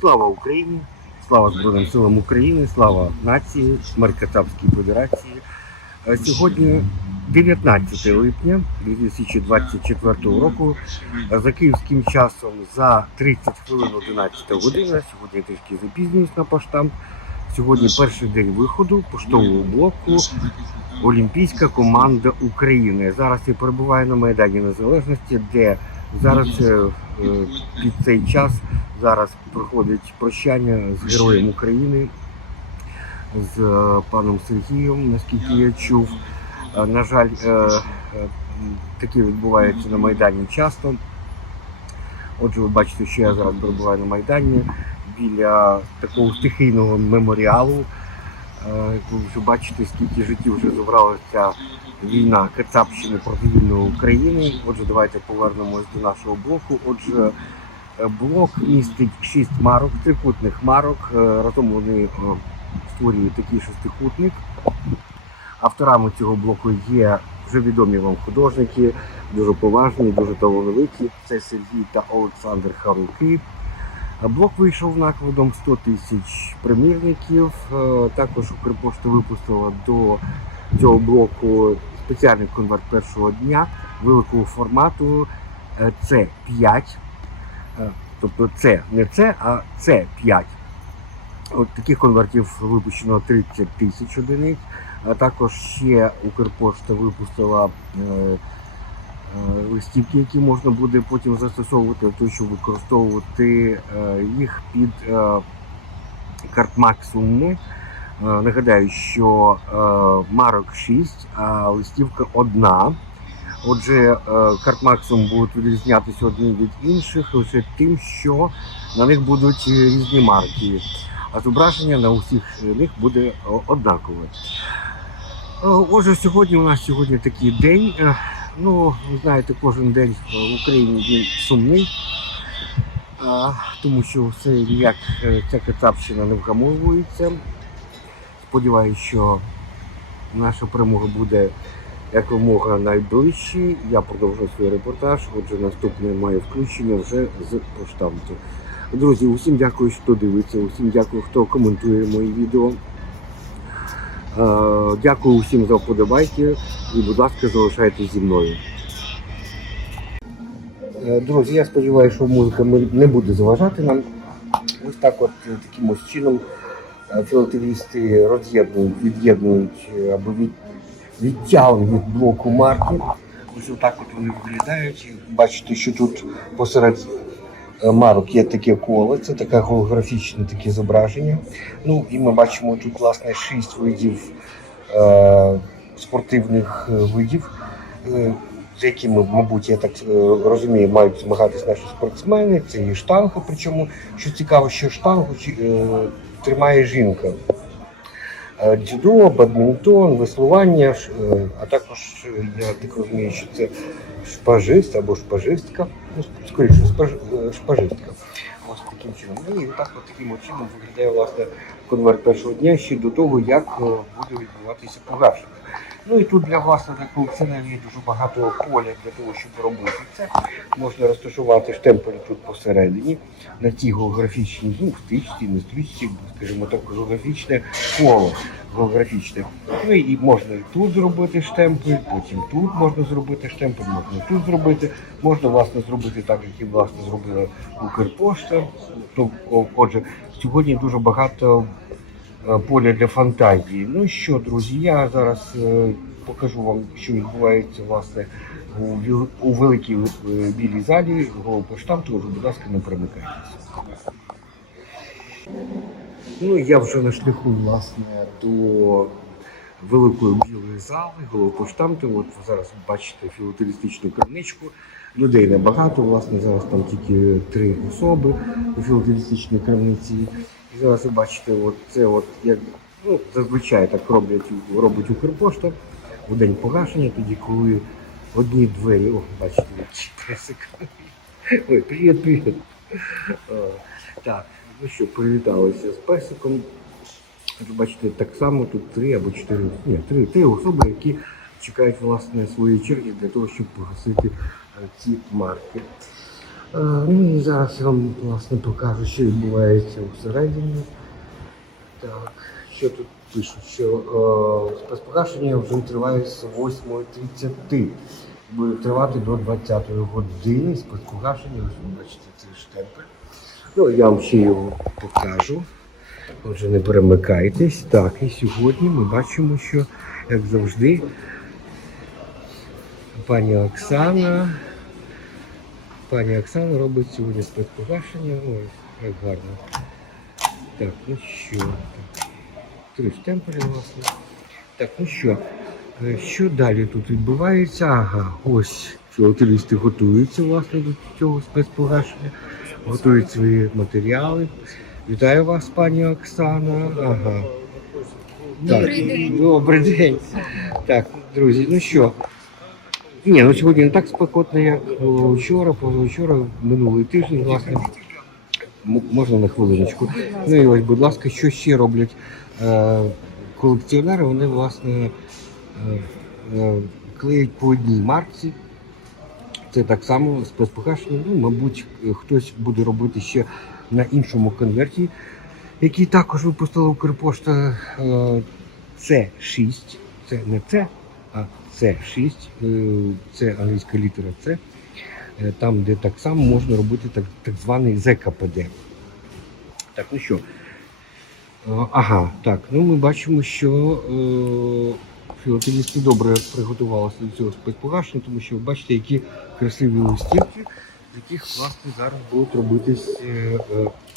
Слава Україні! Слава Збройним силам України, слава нації, Маркатавській Федерації. Е, Сьогодні 19 липня 2024 року. Е, За київським часом за 30 хвилин 11 година. Сьогодні трішки запізнююсь на поштамп. Сьогодні перший день виходу поштового блоку Олімпійська команда України. Зараз я перебуваю на Майдані Незалежності, де зараз е, під цей час зараз проходить прощання з героєм України, з е, паном Сергієм, наскільки я чув. Е, На жаль, е, таке відбувається на Майдані часто. Отже, ви бачите, що я зараз перебуваю на Майдані біля такого стихійного меморіалу. Ви вже бачите, скільки життів вже забралася війна Кацапщини проти вільної України. Отже, давайте повернемось до нашого блоку. Отже, блок містить шість марок, трикутних марок. Разом вони створюють такий шестикутник. Авторами цього блоку є вже відомі вам художники, дуже поважні, дуже талановиті. Це Сергій та Олександр Харуки. Блок вийшов накладом 100 тисяч примірників. Е, Також Укрпошта випустила до цього блоку спеціальний конверт першого дня великого формату е, С5. Е, Тобто це не це, а С5. От таких конвертів випущено 30 тисяч одиниць. А також ще Укрпошта випустила е, е, листівки, які можна буде потім застосовувати того, щоб використовувати е, їх під картмак суми. Е, Нагадаю, що марок 6, а листівка одна. Отже, картмаксом будуть відрізнятися одні від інших лише тим, що на них будуть різні марки, а зображення на усіх них буде однакове. Е, Отже, сьогодні у нас сьогодні такий день. Е, Ну, ви знаєте, кожен день в Україні він сумний, тому що все ніяк е, ця кацапщина не вгамовується. Сподіваюся, що наша перемога буде якомога найближче. Я продовжу свій репортаж. Отже, наступне має включення вже з поштамту. Друзі, усім дякую, хто дивиться, усім дякую, хто коментує мої відео. Е, Дякую усім за вподобайки і, будь ласка, залишайтесь зі мною. Е, Друзі, я сподіваюся, що музика не буде заважати нам. Ось так от е, таким ось чином філателісти роз'єднують, від'єднують або від, відтягують від блоку марки. Ось отак от вони виглядають. Бачите, що тут посеред марок є таке коло, це таке голографічне таке зображення. Ну і ми бачимо тут власне шість видів е, спортивних е, видів, е, з якими, мабуть, я так е, розумію, мають змагатись наші спортсмени. Це і штанга, причому що цікаво, що штангу е, тримає жінка. Е, Дзюдо, бадмінтон, веслування, е, а також е, я так розумію, що це шпажист або шпажистка. Ну, скоріше, шпаж- шпажистка. Ось таким чином. Ну і так от таким чином виглядає власне конверт першого дня ще до того, як буде відбуватися погашення. Ну і тут для власне для колекціонерів дуже багато поля для того, щоб робити це. Можна розташувати штемпель тут посередині на тій географічній ну, стичці, не стрічці, скажімо так, географічне коло географічне. Ну і можна і тут зробити штемпель, потім тут можна зробити штемпель, можна тут зробити. Можна власне зробити так, як і власне зробила Укрпошта. То, отже, сьогодні дуже багато е, поля для фантазії. Ну що, друзі, я зараз е, покажу вам, що відбувається власне у, великій е, білій залі головпоштамту. Тож, будь ласка, не перемикайтеся. Ну, я вже на шляху власне до великої білої зали, головпоштамту. От ви зараз бачите філателістичну крамничку. Людей небагато, власне, зараз там тільки три особи у філателістичній крамниці. Зараз ви бачите, от це от як ну, зазвичай так роблять робить Укрпошта у день погашення, тоді коли одні двері, о, бачите, тресик. Ой, привіт, привіт. О, Так, Ну що, привіталися з песиком. Бачите, так само тут три або чотири, ні, три, три особи, які чекають власне своєї черги для того, щоб погасити е, ці марки. Е, Ну і зараз я вам власне покажу, що відбувається всередині. Так, що тут пишуть, що спецпогашення вже триває з 8.30. Буде тривати до 20-ї години. Спецпогашення, ви бачите, цей штемпель. Ну, я вам ще його покажу. Отже, не перемикайтесь. Так, і сьогодні ми бачимо, що, як завжди, пані Оксана. Пані Оксана робить сьогодні спецпогашення. Ой, як гарно. Так, ну що? Три штемпелі, власне. Так, ну що? Е, Що далі тут відбувається? Ага, ось філателісти готуються власне до цього спецпогашення, готують свої матеріали. Вітаю вас, пані Оксана. Ага. Добрий день. Добрий день. Так, друзі, ну що? Ні, ну сьогодні не так спекотно, як було вчора, позавчора, минулий тиждень, власне. Можна на хвилиночку. Ну і ось, будь ласка, що ще роблять е, колекціонери? Вони, власне, е, е, клеять по одній марці. Це так само спецпогашення. Ну, мабуть, хтось буде робити ще на іншому конверті, який також випустила Укрпошта. Е, це 6. Це не це, а це 6. Е, Це англійська літера С. Е, Там, де так само можна робити так, так званий ЗКПД. Так, ну що. Е, Ага, так, ну ми бачимо, що е, філателісти добре приготувалися до цього спецпогашення, тому що ви бачите, які красиві листівки, з яких власне зараз будуть робитись е,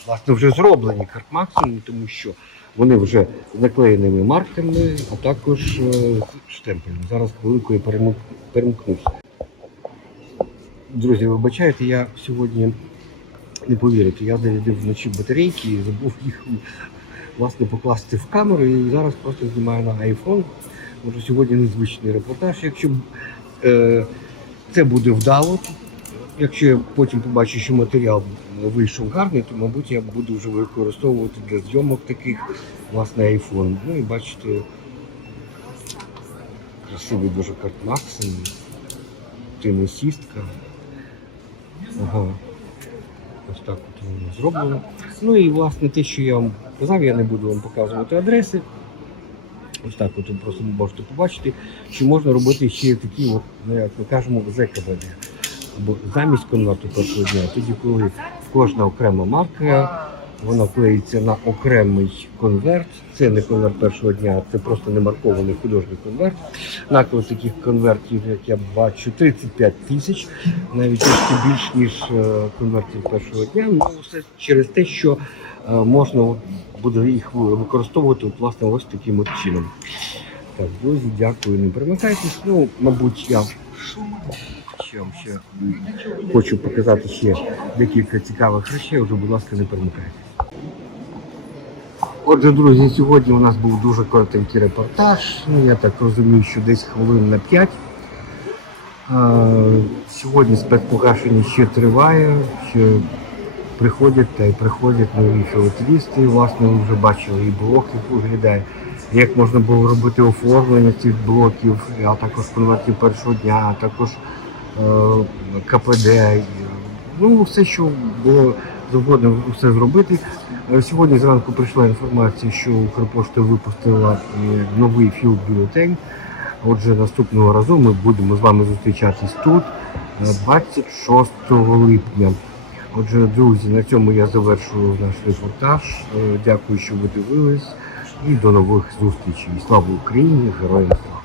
власне вже зроблені картмаксимум, тому що вони вже з наклеєними марками, а також е, штемпелем. Зараз хвилинкою перемик- перемкнусь. Друзі, вибачайте, я сьогодні не повірите, я зарядив вночі батарейки і забув їх власне покласти в камеру і зараз просто знімаю на iPhone. Може сьогодні незвичний репортаж. Якщо е, це буде вдало, якщо я потім побачу, що матеріал вийшов гарний, то мабуть я буду вже використовувати для зйомок таких власне iPhone. Ну і бачите, красивий дуже картмаксим, тенісістка. Ага. Ось так от воно зроблено. Ну і власне те, що я вам казав, я не буду вам показувати адреси. Ось так от просто можете побачити, що можна робити ще такі, от, ну, як ми кажемо, ЗКБД. Або замість конверту першого дня, тоді, коли кожна окрема марка, вона клеїться на окремий конверт. Це не конверт першого дня, це просто не маркований художній конверт. Наклад таких конвертів, як я бачу, 35 тисяч, навіть трішки більш ніж е, конвертів першого дня. Ну, все через те, що е, можна буде їх використовувати власне ось таким от чином. Так, друзі, дякую, не перемикайтесь. Ну, мабуть, я ще вам ще хочу показати ще декілька цікавих речей. Вже, будь ласка, не перемикайтесь. Отже, друзі, сьогодні у нас був дуже коротенький репортаж. Ну, я так розумію, що десь хвилин на 5. Е, Сьогодні спецпогашення ще триває, ще приходять та й приходять нові філателісти. Власне, ви вже бачили і блок, як виглядає, як можна було робити оформлення цих блоків, а також конвертів першого дня, а також КПД. Ну, все, що було завгодно, все зробити. Е, Сьогодні зранку прийшла інформація, що Укрпошта випустила е, новий філд-бюлетень. Отже, наступного разу ми будемо з вами зустрічатись тут е, 26 липня. Отже, друзі, на цьому я завершую наш репортаж. Е, Дякую, що ви дивились. І до нових зустрічей. Слава Україні! Героям слава!